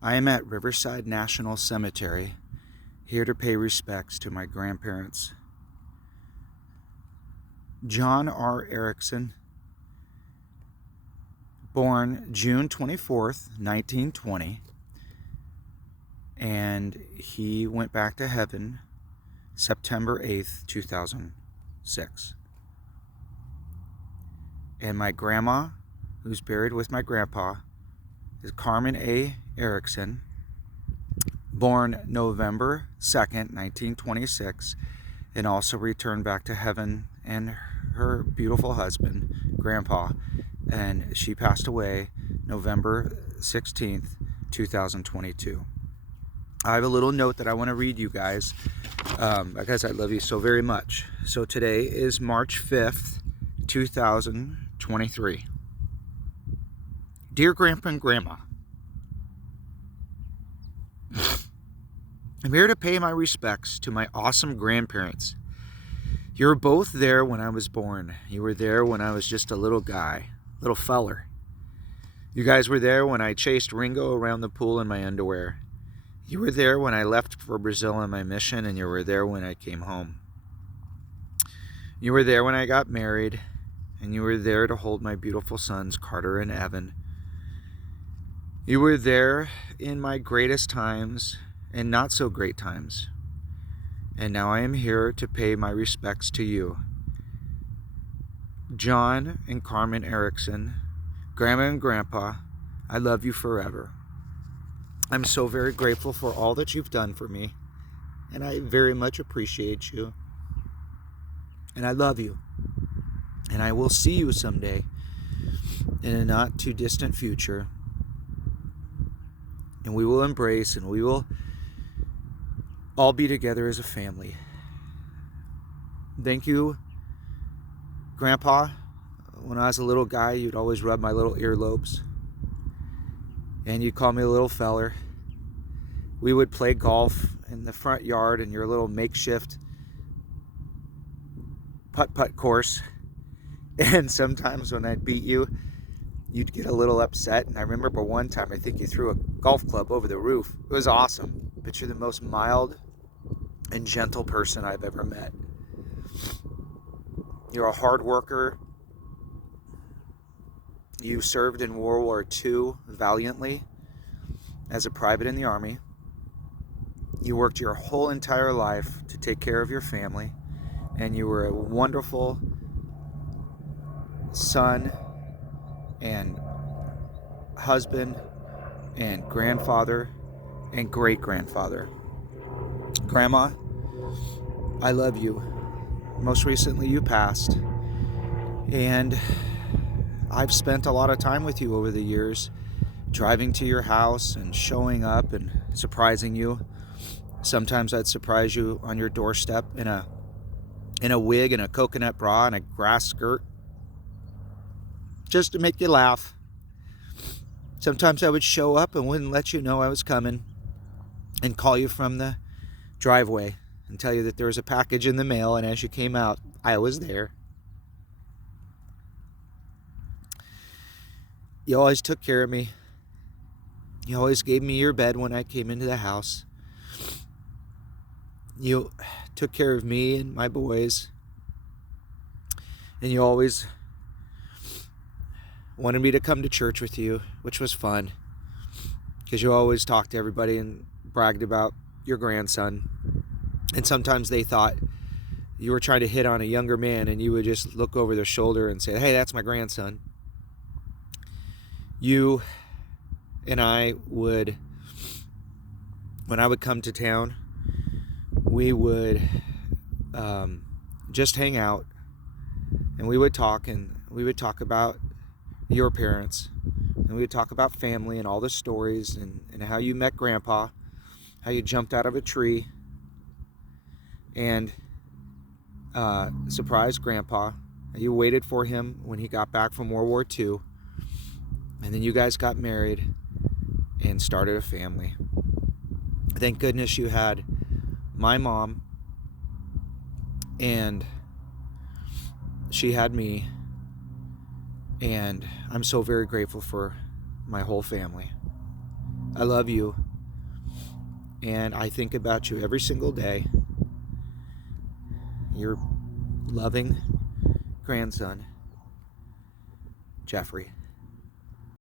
I am at Riverside National Cemetery, here to pay respects to my grandparents, John R. Erickson, born June 24th, 1920, and he went back to heaven September 8th, 2006. And my grandma, who's buried with my grandpa, is Carmen A. Erickson, born November 2nd, 1926, and also returned back to heaven, and her beautiful husband, Grandpa, and she passed away November 16th, 2022. I have a little note that I want to read you guys because I love you so very much. So today is March 5th, 2023. Dear Grandpa and Grandma, I'm here to pay my respects to my awesome grandparents. You were both there when I was born. You were there when I was just a little guy, little feller. You guys were there when I chased Ringo around the pool in my underwear. You were there when I left for Brazil on my mission, and you were there when I came home. You were there when I got married, and you were there to hold my beautiful sons, Carter and Evan. You were there in my greatest times and not so great times. And now I am here to pay my respects to you. John and Carmen Erickson, Grandma and Grandpa, I love you forever. I'm so very grateful for all that you've done for me, and I very much appreciate you. And I love you. And I will see you someday in a not too distant future. And we will embrace, and we will all be together as a family. Thank you, Grandpa. When I was a little guy, you'd always rub my little earlobes, and you'd call me a little feller. We would play golf in the front yard in your little makeshift putt-putt course. And sometimes when I'd beat you, you'd get a little upset. And I remember one time, I think you threw a golf club over the roof. It was awesome. But you're the most mild and gentle person I've ever met. You're a hard worker. You served in World War II valiantly as a private in the Army. You worked your whole entire life to take care of your family, and you were a wonderful son and husband and grandfather and great-grandfather. Grandma, I love you. Most recently you passed, and I've spent a lot of time with you over the years, driving to your house and showing up and surprising you. Sometimes I'd surprise you on your doorstep in a wig and a coconut bra and a grass skirt, just to make you laugh. Sometimes I would show up and wouldn't let you know I was coming, and call you from the driveway and tell you that there was a package in the mail, and as you came out, I was there. You always took care of me. You always gave me your bed when I came into the house. You took care of me and my boys. And you always wanted me to come to church with you, which was fun, because you always talked to everybody and bragged about your grandson. And sometimes they thought you were trying to hit on a younger man, and you would just look over their shoulder and say, "Hey, that's my grandson." You and I would, when I would come to town, we would just hang out, and we would talk about your parents, and we would talk about family and all the stories, and how you met Grandpa, how you jumped out of a tree and surprised Grandpa. You waited for him when he got back from World War II, and then you guys got married and started a family. Thank goodness you had my mom, and she had me, and I'm so very grateful for my whole family. I love you. And I think about you every single day. Your loving grandson, Jeffrey.